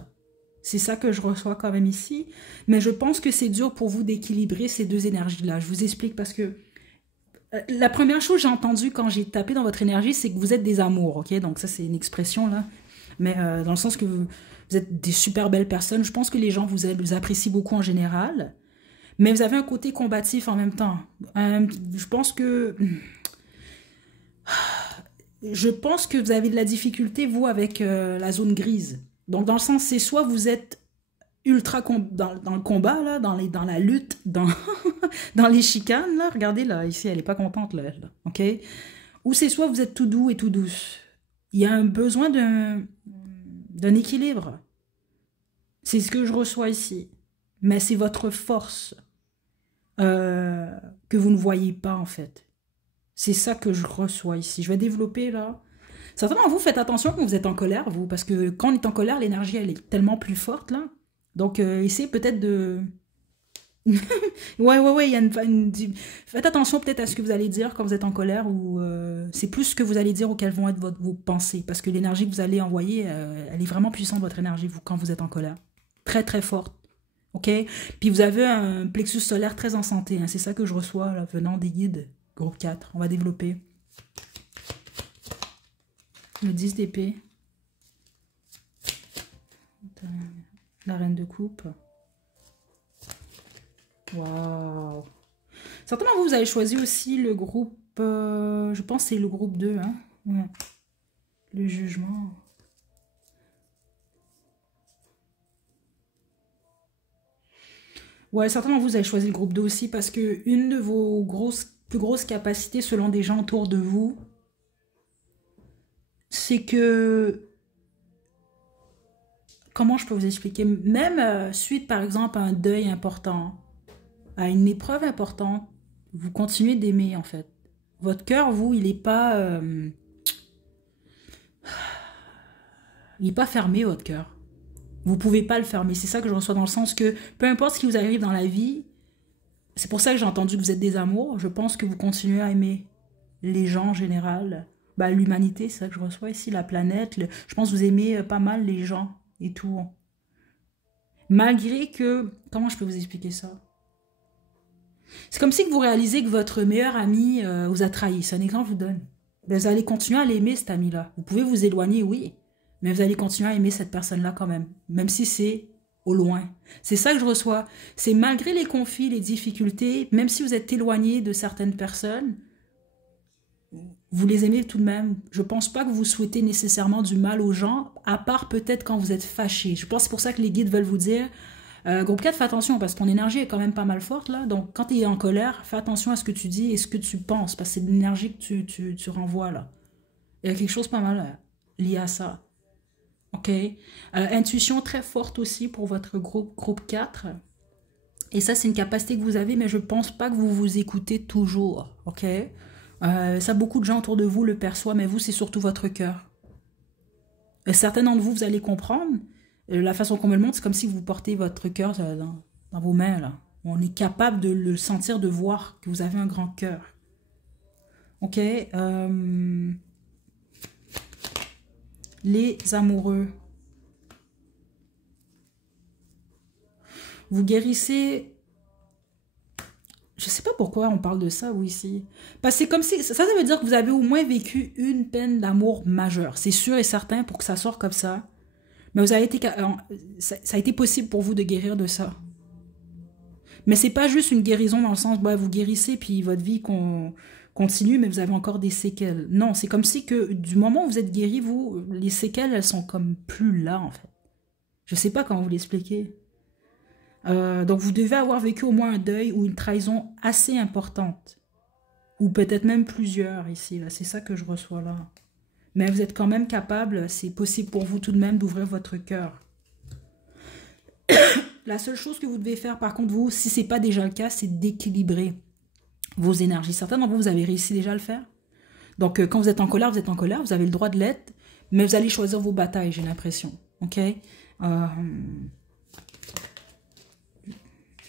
C'est ça que je reçois quand même ici. Mais je pense que c'est dur pour vous d'équilibrer ces deux énergies-là. Je vous explique parce que la première chose que j'ai entendue quand j'ai tapé dans votre énergie, c'est que vous êtes des amours, ok? Donc ça, c'est une expression, là. Mais dans le sens que vous êtes des super belles personnes. Je pense que les gens vous apprécient beaucoup en général. Mais vous avez un côté combatif en même temps. Je pense que... Je pense que vous avez de la difficulté, vous, avec la zone grise. Donc, dans le sens, c'est soit vous êtes ultra dans le combat, là, dans la lutte, dans les chicanes, là. Regardez, là, ici, elle n'est pas contente, là, OK? Ou c'est soit vous êtes tout doux et tout douce. Il y a un besoin d'un équilibre. C'est ce que je reçois ici. Mais c'est votre force que vous ne voyez pas, en fait. C'est ça que je reçois ici. Je vais développer, là. Certainement, vous, faites attention quand vous êtes en colère, vous, parce que quand on est en colère, l'énergie, elle est tellement plus forte, là. Donc, essayez peut-être de... ouais, il y a faites attention peut-être à ce que vous allez dire quand vous êtes en colère, ou c'est plus ce que vous allez dire ou quelles vont être vos pensées, parce que l'énergie que vous allez envoyer, elle est vraiment puissante, votre énergie, vous, quand vous êtes en colère. Très, très forte. OK? Puis vous avez un plexus solaire très en santé, hein. C'est ça que je reçois, là, venant des guides. Groupe 4, on va développer. Le 10 d'épée. La reine de coupe. Waouh. Certainement, vous avez choisi aussi le groupe... je pense que c'est le groupe 2, hein? Ouais. Le jugement. Ouais, certainement, vous avez choisi le groupe 2 aussi parce que une de vos plus grosses capacités, selon des gens autour de vous, c'est que... Comment je peux vous expliquer? Même suite, par exemple, à un deuil important, à une épreuve importante, vous continuez d'aimer, en fait. Votre cœur, vous, il n'est pas... il n'est pas fermé, votre cœur. Vous ne pouvez pas le fermer. C'est ça que je reçois dans le sens que, peu importe ce qui vous arrive dans la vie, c'est pour ça que j'ai entendu que vous êtes des amours. Je pense que vous continuez à aimer les gens en général. Bah, l'humanité, c'est ça que je reçois ici, la planète. Je pense que vous aimez pas mal les gens et tout. Malgré que... Comment je peux vous expliquer ça? C'est comme si vous réalisez que votre meilleur ami vous a trahi. C'est un exemple que je vous donne. Mais vous allez continuer à l'aimer, cet ami-là. Vous pouvez vous éloigner, oui. Mais vous allez continuer à aimer cette personne-là quand même. Même si c'est au loin. C'est ça que je reçois. C'est malgré les conflits, les difficultés, même si vous êtes éloigné de certaines personnes, vous les aimez tout de même. Je pense pas que vous souhaitez nécessairement du mal aux gens, à part peut-être quand vous êtes fâché. Je pense que c'est pour ça que les guides veulent vous dire, groupe 4, fais attention, parce que ton énergie est quand même pas mal forte, là. Donc, quand tu es en colère, fais attention à ce que tu dis et ce que tu penses, parce que c'est de l'énergie que tu renvoies, là. Il y a quelque chose pas mal lié à ça. OK? Intuition très forte aussi pour votre groupe 4. Et ça, c'est une capacité que vous avez, mais je pense pas que vous vous écoutez toujours. OK? Ça, beaucoup de gens autour de vous le perçoivent, mais vous, c'est surtout votre cœur. Certains d'entre vous, vous allez comprendre. La façon qu'on me le montre, c'est comme si vous portez votre cœur dans vos mains, là. On est capable de le sentir, de voir que vous avez un grand cœur. OK? Les amoureux. Vous guérissez... Je sais pas pourquoi on parle de ça, oui, ici. Parce que c'est comme si... Ça veut dire que vous avez au moins vécu une peine d'amour majeure. C'est sûr et certain pour que ça sorte comme ça. Mais vous avez été... ça a été possible pour vous de guérir de ça. Mais c'est pas juste une guérison dans le sens, bah, vous guérissez puis votre vie continue, mais vous avez encore des séquelles. Non, c'est comme si que du moment où vous êtes guéri, vous, les séquelles, elles sont comme plus là, en fait. Je sais pas comment vous l'expliquer. Donc vous devez avoir vécu au moins un deuil ou une trahison assez importante. Ou peut-être même plusieurs ici, là. C'est ça que je reçois là. Mais vous êtes quand même capable, c'est possible pour vous tout de même d'ouvrir votre cœur. La seule chose que vous devez faire, par contre, vous, si ce n'est pas déjà le cas, c'est d'équilibrer vos énergies. Certains d'entre vous, vous avez réussi déjà à le faire. Donc, quand vous êtes en colère, vous avez le droit de l'être, mais vous allez choisir vos batailles, j'ai l'impression. OK?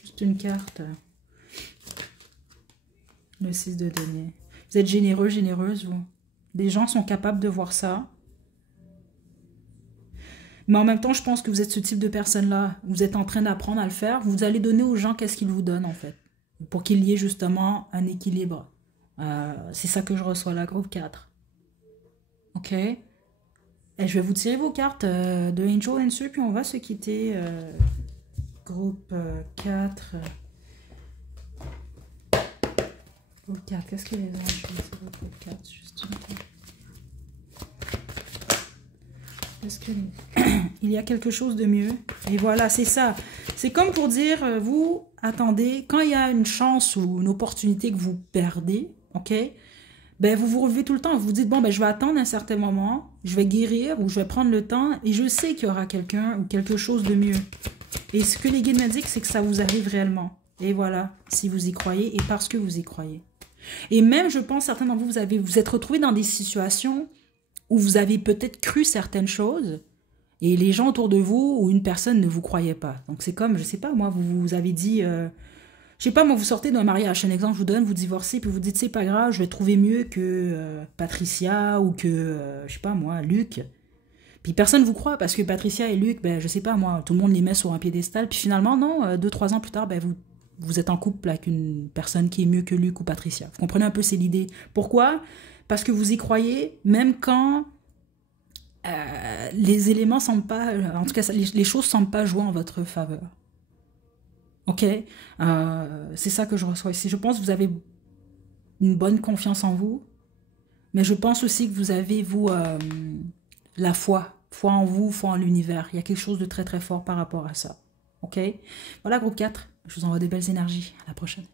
Juste une carte. Le 6 de denier. Vous êtes généreux, généreuse, vous. Les gens sont capables de voir ça. Mais en même temps, je pense que vous êtes ce type de personne-là. Vous êtes en train d'apprendre à le faire. Vous allez donner aux gens qu'est-ce qu'ils vous donnent, en fait. Pour qu'il y ait justement un équilibre. C'est ça que je reçois là, groupe 4. Ok? Et je vais vous tirer vos cartes de Angel Answer, puis on va se quitter. Groupe 4. Groupe 4, qu'est-ce que les anges disent? Groupe 4, juste une fois. Est-ce que il y a quelque chose de mieux? Et voilà, c'est ça. C'est comme pour dire, vous attendez, quand il y a une chance ou une opportunité que vous perdez, ok? Ben, vous vous relevez tout le temps. Vous vous dites, bon, ben, je vais attendre un certain moment, je vais guérir ou je vais prendre le temps et je sais qu'il y aura quelqu'un ou quelque chose de mieux. Et ce que les guides m'indiquent, c'est que ça vous arrive réellement. Et voilà, si vous y croyez et parce que vous y croyez. Et même, je pense, certains d'entre vous, vous êtes retrouvés dans des situations où vous avez peut-être cru certaines choses et les gens autour de vous ou une personne ne vous croyait pas. Donc c'est comme, je sais pas, moi, vous avez dit, je sais pas, moi, vous sortez d'un mariage, un exemple, je vous donne, vous divorcez, puis vous dites, c'est pas grave, je vais trouver mieux que Patricia ou que, je sais pas, moi, Luc. Puis personne ne vous croit parce que Patricia et Luc, ben, je sais pas, moi, tout le monde les met sur un piédestal, puis finalement, non, 2-3 ans plus tard, ben, vous êtes en couple avec une personne qui est mieux que Luc ou Patricia. Vous comprenez un peu, c'est l'idée. Pourquoi? Parce que vous y croyez, même quand les éléments semblent pas, en tout cas, les choses semblent pas jouer en votre faveur. Ok? C'est ça que je reçois ici. Je pense que vous avez une bonne confiance en vous, mais je pense aussi que vous avez, vous, la foi. Foi en vous, foi en l'univers. Il y a quelque chose de très très fort par rapport à ça. Ok? Voilà, groupe 4. Je vous envoie de belles énergies. À la prochaine.